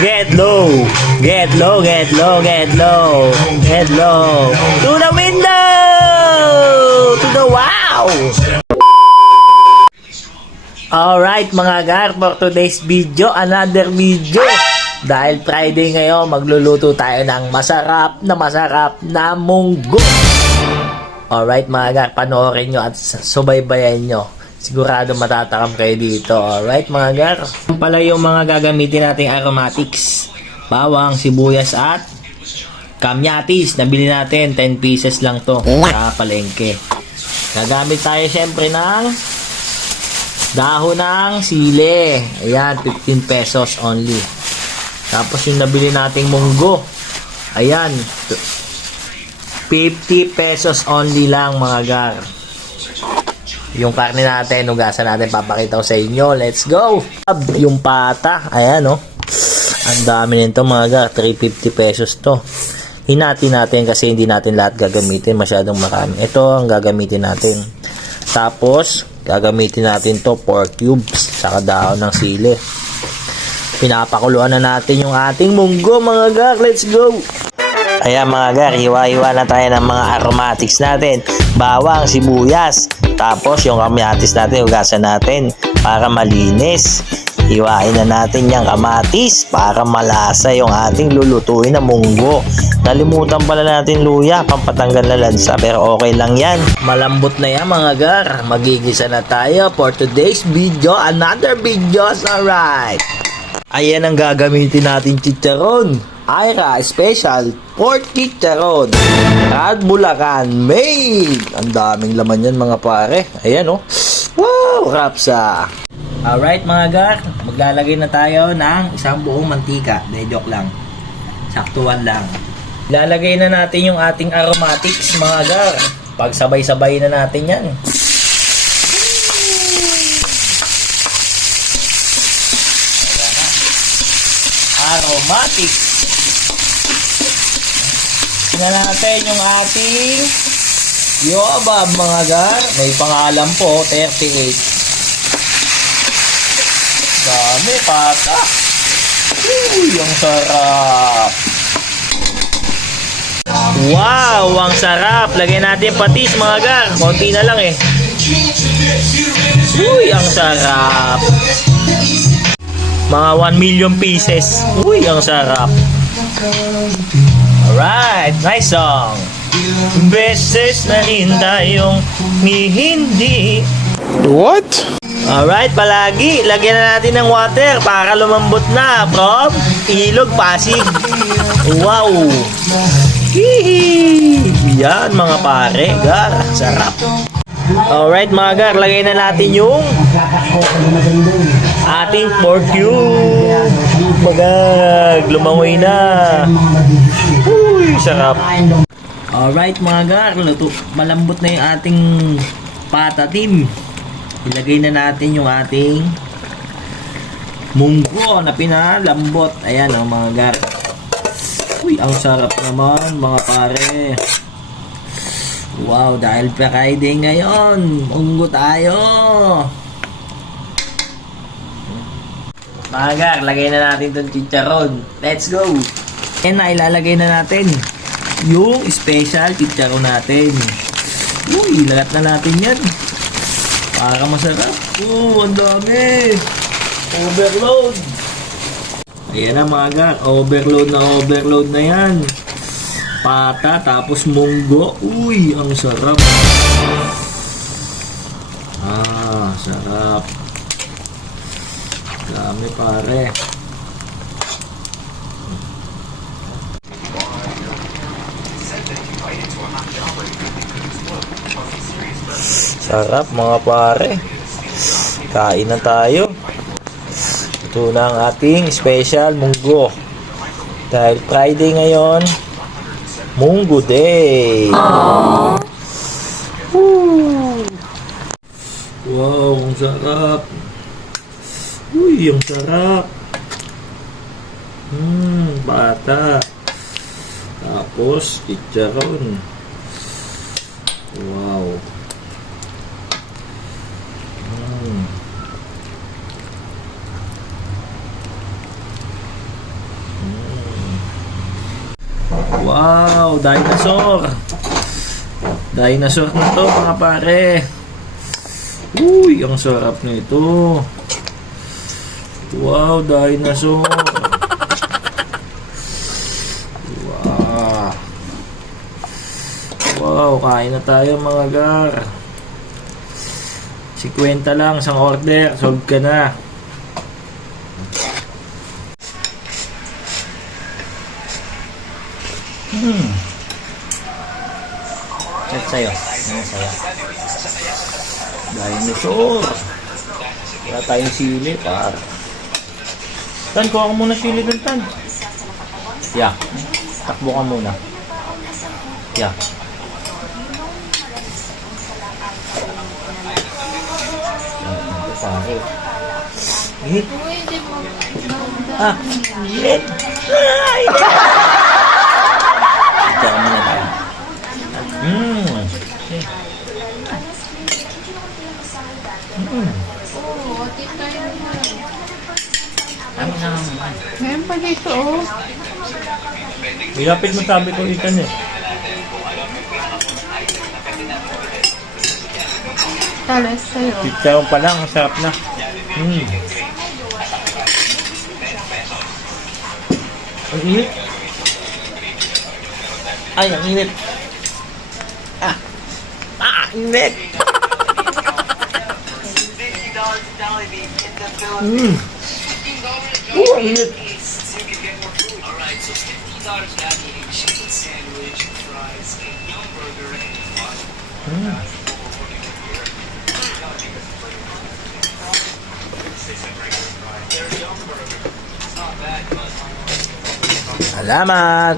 Get low. Get low, get low, get low. Get low. To the window! To the wow! Alright mga gar, for today's video, another video. Dahil Friday ngayon, magluluto tayo ng masarap na munggo. Alright mga gar, panoorin nyo at subaybayan nyo. Sigurado matatakam kayo dito. Alright mga gar. Yan pala yung mga gagamitin nating aromatics. Bawang, sibuyas at kamyatis. Nabili natin 10 pieces lang to sa palengke. Gagamit tayo syempre ng dahon ng sili. Ayan, 15 pesos only. Tapos yung nabili nating munggo. Ayan, 50 pesos only lang mga gar. Yung karne natin, hugasan natin, papakita ko sa inyo. Let's go! Yung pata, ayan o. Ang dami nito mga gar, 350 pesos to. Hinati natin kasi hindi natin lahat gagamitin, masyadong marami. Ito ang gagamitin natin. Tapos, gagamitin natin to pork cubes, saka dahon ng sili. Pinapakuluan na natin yung ating munggo mga gar. Let's go! Ayan mga gar, hiwa-hiwa na tayo ng mga aromatics natin. Bawang, sibuyas. Tapos yung kamyatis natin, hugasan natin para malinis. Hiwain na natin yung kamatis para malasa yung ating lulutuin na munggo. Nalimutan pala natin luya, pampatanggal na lansa, pero okay lang yan. Malambot na yan mga gar. Magigisa na tayo for today's video. Another video, alright. Ayan ang gagamitin natin chicharon. Ira Special Pork Chicharon at Bulacan made. Ang daming laman yan mga pare. Ayan oh. Wow, rapsa. Alright mga gar, maglalagay na tayo ng isang buong mantika. De joke lang. Saktuan lang. Lalagay na natin yung ating aromatics mga gar. Pagsabay-sabay na natin yan. Aromatics. Tingnan natin yung ating yobab mga gar. May pangalan po, 38. Dami, pata. Uy, ang sarap. Wow, ang sarap. Lagyan natin patis mga gar. Konti na lang eh. Uy, ang sarap. Mga 1 million pieces. Uy, ang sarap. Alright, nice song. Beses na rin tayong hindi. What? Alright, palagi. Lagyan na natin ng water para lumambot na from Ilog, Pasig. Wow. Hihi. Yan mga pare. Gar, sarap. Alright mga gar, lagay na natin yung ating pork cube. Magag, lumangoy na. Uy, sarap. Alright mga gar, malambot na yung ating patatim. Ilagay na natin yung ating munggo na pinalambot. Ayan ang mga gar. Uy, ang sarap naman mga pare. Wow, dahil Friday ngayon, munggo tayo. Mga gar, lagay na natin itong chicharon. Let's go! Ayan na, ilalagay na natin yung special chicharon natin. Uy, lagat na natin yan. Para masarap. Ang dami. Overload. Ayan na mga gar, overload na yan. Pata, tapos munggo. Uy, ang sarap. Sarap. Dami pare. Sarap mga pare. Kain na tayo. Ito na ang ating special munggo. Dahil Friday ngayon, Munggo Day. Wow, ang sarap. Uy, ang sarap. Bata. Tapos, chicharon. Wow. Wow, dinosaur. Dinosaur na to mga pare. Uy, ang sarap nito. Wow, dinosaur. Wow. Wow, kain na tayo mga gar. 50 lang isang order, solve ka na. Set sa'yo. Ano sa'yo? Dinosaur. Wala tayong sili, par. Tan, kuha ka muna sili dun, Tan. Yeah. Takbo ka muna. Yeah. Ito, pare. Git. Ah, git. Ay! Ito ka muna tayo. Ngayon pa dito, oh. Ilapit mo sabi ko ikan eh. Talas sa'yo. Chicharon pa lang, ang sarap na. Ang init. Ay, ang init. Init. Ang init. Salamat.